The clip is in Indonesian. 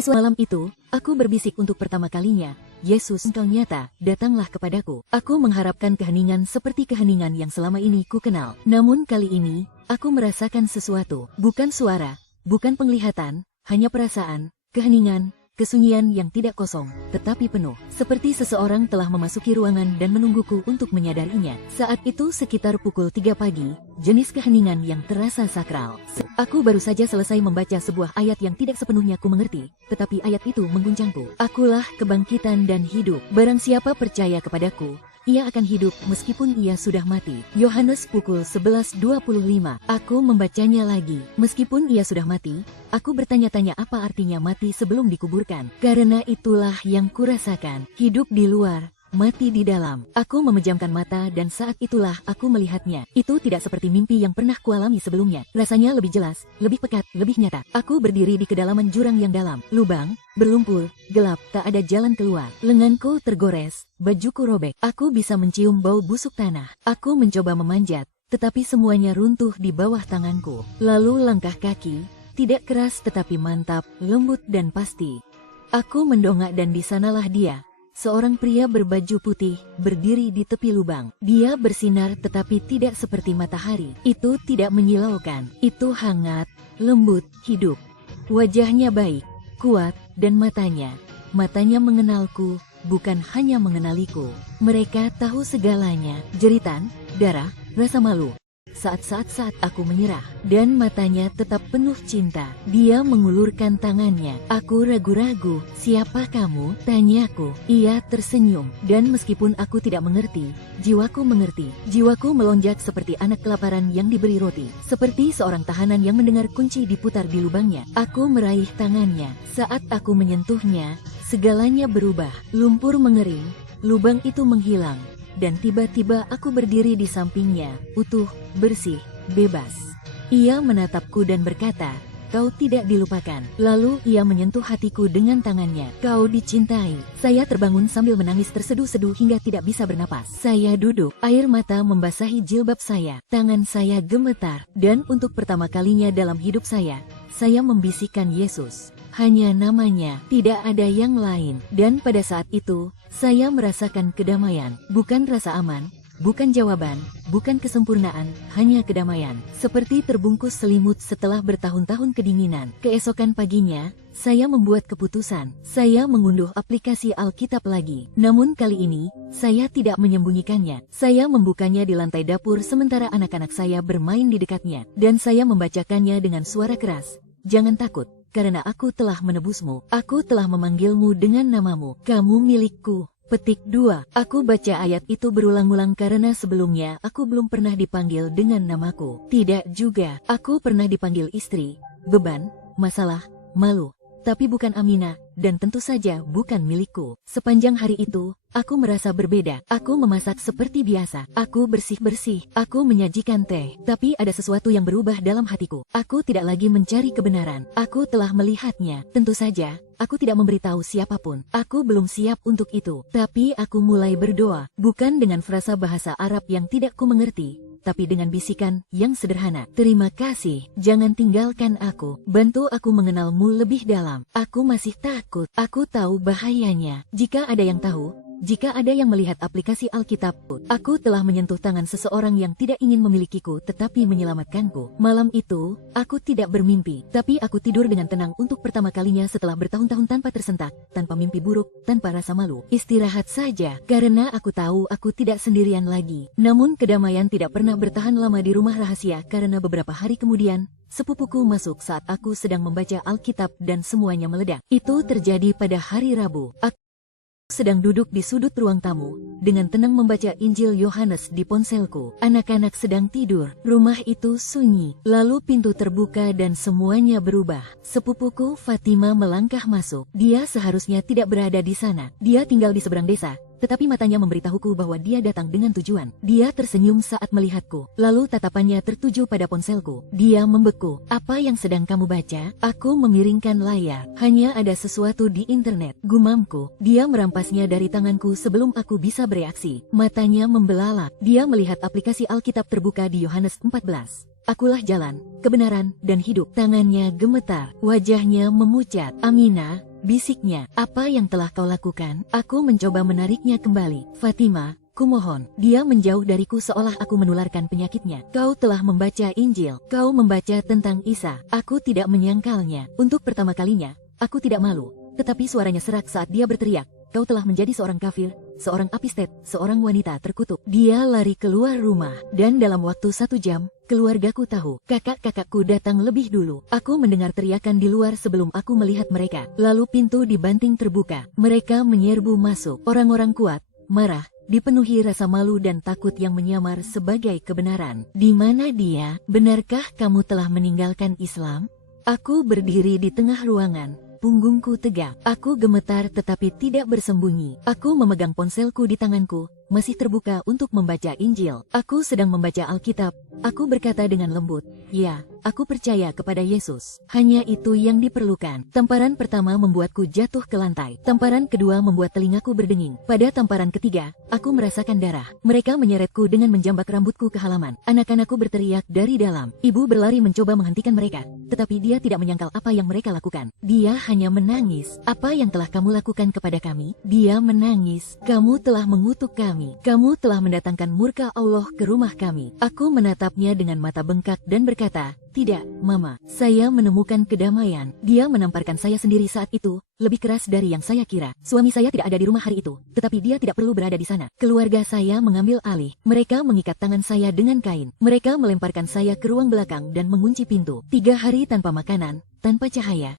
Sesuatu malam itu, aku berbisik untuk pertama kalinya, Yesus, Engkau nyata, datanglah kepadaku. Aku mengharapkan keheningan seperti keheningan yang selama ini ku kenal. Namun kali ini, aku merasakan sesuatu. Bukan suara, bukan penglihatan, hanya perasaan, keheningan, kesunyian yang tidak kosong, tetapi penuh. Seperti seseorang telah memasuki ruangan dan menungguku untuk menyadarinya. Saat itu sekitar pukul 3 pagi, jenis keheningan yang terasa sakral. Aku baru saja selesai membaca sebuah ayat yang tidak sepenuhnya ku mengerti, tetapi ayat itu mengguncangku. Akulah kebangkitan dan hidup. Barang siapa percaya kepadaku, ia akan hidup meskipun ia sudah mati. Yohanes pukul 11.25. Aku membacanya lagi. Meskipun ia sudah mati, aku bertanya-tanya apa artinya mati sebelum dikuburkan. Karena itulah yang kurasakan. Hidup di luar, mati di dalam. Aku memejamkan mata dan saat itulah aku melihatnya. Itu tidak seperti mimpi yang pernah kualami sebelumnya. Rasanya lebih jelas, lebih pekat, lebih nyata. Aku berdiri di kedalaman jurang yang dalam. Lubang, berlumpur, gelap, tak ada jalan keluar. Lenganku tergores, bajuku robek. Aku bisa mencium bau busuk tanah. Aku mencoba memanjat, tetapi semuanya runtuh di bawah tanganku. Lalu langkah kaki, tidak keras tetapi mantap, lembut dan pasti. Aku mendongak dan di sanalah dia. Seorang pria berbaju putih, berdiri di tepi lubang. Dia bersinar tetapi tidak seperti matahari. Itu tidak menyilaukan. Itu hangat, lembut, hidup. Wajahnya baik, kuat, dan matanya mengenalku, bukan hanya mengenaliku. Mereka tahu segalanya. Jeritan, darah, rasa malu. Saat-saat aku menyerah, dan matanya tetap penuh cinta. Dia mengulurkan tangannya. Aku ragu-ragu. Siapa kamu? Tanyaku. Ia tersenyum, dan meskipun aku tidak mengerti, jiwaku mengerti. Jiwaku melonjak seperti anak kelaparan yang diberi roti. Seperti seorang tahanan yang mendengar kunci diputar di lubangnya. Aku meraih tangannya. Saat aku menyentuhnya, segalanya berubah. Lumpur mengering, lubang itu menghilang. Dan tiba-tiba aku berdiri di sampingnya, utuh, bersih, bebas. Ia menatapku dan berkata, "Kau tidak dilupakan." Lalu ia menyentuh hatiku dengan tangannya. "Kau dicintai." Saya terbangun sambil menangis terseduh-seduh hingga tidak bisa bernapas. Saya duduk, air mata membasahi jilbab saya. Tangan saya gemetar, dan untuk pertama kalinya dalam hidup saya membisikkan Yesus. Hanya namanya, tidak ada yang lain. Dan pada saat itu, saya merasakan kedamaian. Bukan rasa aman, bukan jawaban, bukan kesempurnaan, hanya kedamaian. Seperti terbungkus selimut setelah bertahun-tahun kedinginan. Keesokan paginya, saya membuat keputusan. Saya mengunduh aplikasi Alkitab lagi. Namun kali ini, saya tidak menyembunyikannya. Saya membukanya di lantai dapur sementara anak-anak saya bermain di dekatnya. Dan saya membacakannya dengan suara keras. "Jangan takut. Karena aku telah menebusmu, aku telah memanggilmu dengan namamu, kamu milikku." Petik 2. Aku baca ayat itu berulang-ulang karena sebelumnya aku belum pernah dipanggil dengan namaku. Tidak juga, aku pernah dipanggil istri, beban, masalah, malu. Tapi bukan Amina, dan tentu saja bukan milikku. Sepanjang hari itu, aku merasa berbeda. Aku memasak seperti biasa. Aku bersih-bersih. Aku menyajikan teh. Tapi ada sesuatu yang berubah dalam hatiku. Aku tidak lagi mencari kebenaran. Aku telah melihatnya. Tentu saja, aku tidak memberitahu siapapun. Aku belum siap untuk itu. Tapi aku mulai berdoa. Bukan dengan frasa bahasa Arab yang tidak ku mengerti, tapi dengan bisikan yang sederhana. "Terima kasih, jangan tinggalkan aku. Bantu aku mengenalmu lebih dalam. Aku masih takut. Aku tahu bahayanya. Jika ada yang tahu, jika ada yang melihat aplikasi Alkitab, aku telah menyentuh tangan seseorang yang tidak ingin memilikiku tetapi menyelamatkanku. Malam itu, aku tidak bermimpi, tapi aku tidur dengan tenang untuk pertama kalinya setelah bertahun-tahun tanpa tersentak, tanpa mimpi buruk, tanpa rasa malu. Istirahat saja, karena aku tahu aku tidak sendirian lagi. Namun kedamaian tidak pernah bertahan lama di rumah rahasia karena beberapa hari kemudian, sepupuku masuk saat aku sedang membaca Alkitab dan semuanya meledak. Itu terjadi pada hari Rabu. Aku sedang duduk di sudut ruang tamu, dengan tenang membaca Injil Yohanes di ponselku. Anak-anak sedang tidur, rumah itu sunyi. Lalu pintu terbuka dan semuanya berubah. Sepupuku Fatima melangkah masuk. Dia seharusnya tidak berada di sana. Dia tinggal di seberang desa. Tetapi matanya memberitahuku bahwa dia datang dengan tujuan. Dia tersenyum saat melihatku, lalu tatapannya tertuju pada ponselku. Dia membeku. "Apa yang sedang kamu baca?" Aku memiringkan layar. "Hanya ada sesuatu di internet," gumamku. Dia merampasnya dari tanganku sebelum aku bisa bereaksi. Matanya membelalak. Dia melihat aplikasi Alkitab terbuka di Yohanes 14. "Akulah jalan, kebenaran, dan hidup." Tangannya gemetar, wajahnya memucat. "Amina, bisiknya. Apa yang telah kau lakukan? Aku mencoba menariknya kembali. Fatima, kumohon. Dia menjauh dariku seolah aku menularkan penyakitnya. Kau telah membaca Injil. Kau membaca tentang Isa. Aku tidak menyangkalnya. Untuk pertama kalinya, aku tidak malu. Tetapi suaranya serak saat dia berteriak. Kau telah menjadi seorang kafir, seorang apostat, seorang wanita terkutuk. Dia lari keluar rumah, dan dalam waktu 1 jam, keluargaku tahu. Kakak-kakakku datang lebih dulu. Aku mendengar teriakan di luar sebelum aku melihat mereka. Lalu pintu dibanting terbuka. Mereka menyerbu masuk. Orang-orang kuat, marah, dipenuhi rasa malu dan takut yang menyamar sebagai kebenaran. Di mana dia? Benarkah kamu telah meninggalkan Islam? Aku berdiri di tengah ruangan. Punggungku tegak. Aku gemetar tetapi tidak bersembunyi. Aku memegang ponselku di tanganku, masih terbuka untuk membaca Injil. Aku sedang membaca Alkitab. Aku berkata dengan lembut, "Ya, aku percaya kepada Yesus." Hanya itu yang diperlukan. Tamparan pertama membuatku jatuh ke lantai. Tamparan kedua membuat telingaku berdenging. Pada tamparan ketiga, aku merasakan darah. Mereka menyeretku dengan menjambak rambutku ke halaman. Anak-anakku berteriak dari dalam. Ibu berlari mencoba menghentikan mereka, tetapi dia tidak menyangkal apa yang mereka lakukan. Dia hanya menangis. "Apa yang telah kamu lakukan kepada kami?" Dia menangis. "Kamu telah mengutuk kami. Kamu telah mendatangkan murka Allah ke rumah kami." Aku menatapnya dengan mata bengkak dan berkata, "Tidak, Mama. Saya menemukan kedamaian." Dia menamparkan saya sendiri saat itu, lebih keras dari yang saya kira. Suami saya tidak ada di rumah hari itu, tetapi dia tidak perlu berada di sana. Keluarga saya mengambil alih. Mereka mengikat tangan saya dengan kain. Mereka melemparkan saya ke ruang belakang dan mengunci pintu. 3 hari tanpa makanan, tanpa cahaya,